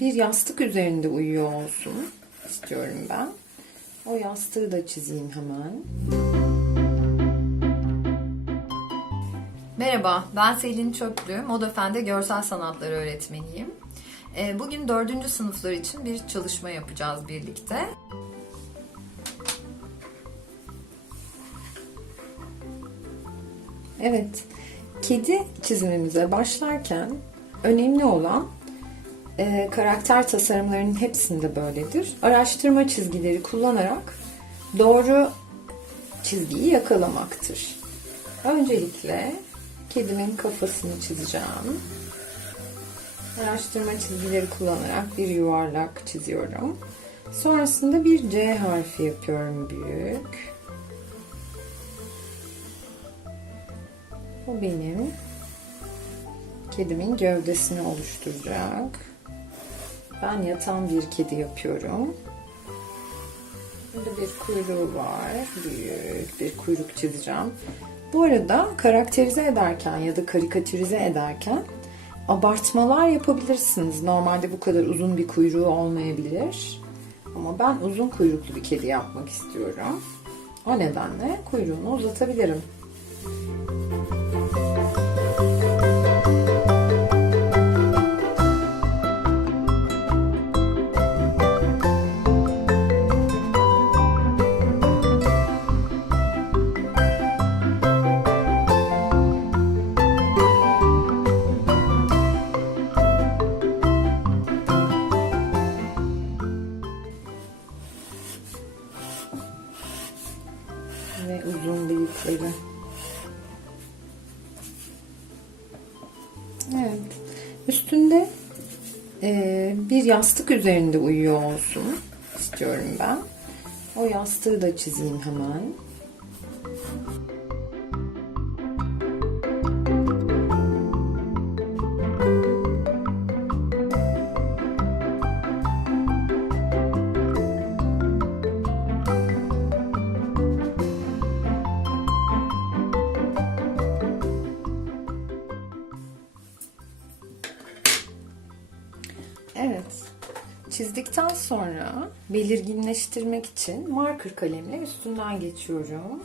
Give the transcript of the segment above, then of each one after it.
bir yastık üzerinde uyuyor olsun istiyorum ben. O yastığı da çizeyim hemen. Merhaba, ben Selin Çöplü, Moda Fen'de görsel sanatları öğretmeniyim. Ee, Bugün dördüncü sınıflar için bir çalışma yapacağız birlikte. Evet, kedi çizimimize başlarken önemli olan e, karakter tasarımlarının hepsinde böyledir. Araştırma çizgileri kullanarak doğru çizgiyi yakalamaktır. Öncelikle kedimin kafasını çizeceğim. Araştırma çizgileri kullanarak bir yuvarlak çiziyorum. Sonrasında bir C harfi yapıyorum büyük. Bu benim kedimin gövdesini oluşturacak. Ben yatan bir kedi yapıyorum. Burada bir kuyruğu var. Büyük bir kuyruk çizeceğim. Bu arada karakterize ederken ya da karikatürize ederken abartmalar yapabilirsiniz. Normalde bu kadar uzun bir kuyruğu olmayabilir. Ama ben uzun kuyruklu bir kedi yapmak istiyorum. O nedenle kuyruğunu uzatabilirim. Uzun bıyıkları. Evet. Üstünde e, bir yastık üzerinde uyuyor olsun istiyorum ben. O yastığı da çizeyim hemen. Evet. Çizdikten sonra belirginleştirmek için marker kalemle üstünden geçiyorum.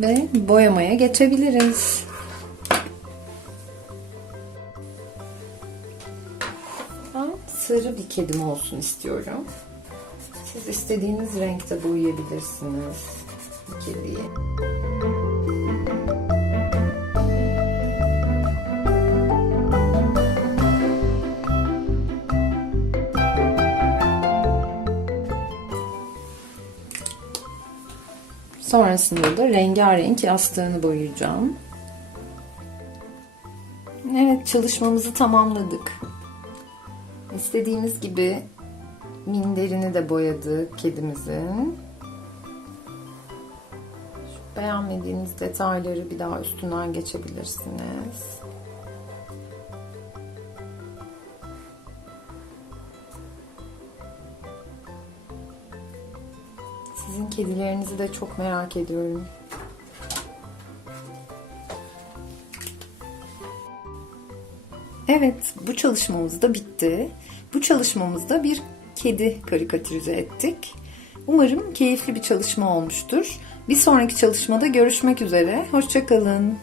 Ve boyamaya geçebiliriz. Ben sarı bir kedim olsun istiyorum. Siz istediğiniz renkte boyayabilirsiniz kediyi. Sonrasında da rengarenk yastığını boyayacağım. Evet çalışmamızı tamamladık. İstediğimiz gibi minderini de boyadık kedimizin. Şu beğenmediğiniz detayları bir daha üstünden geçebilirsiniz. Sizin kedilerinizi de çok merak ediyorum. Evet, bu çalışmamız da bitti. Bu çalışmamızda bir kedi karikatürize ettik. Umarım keyifli bir çalışma olmuştur. Bir sonraki çalışmada görüşmek üzere. Hoşçakalın.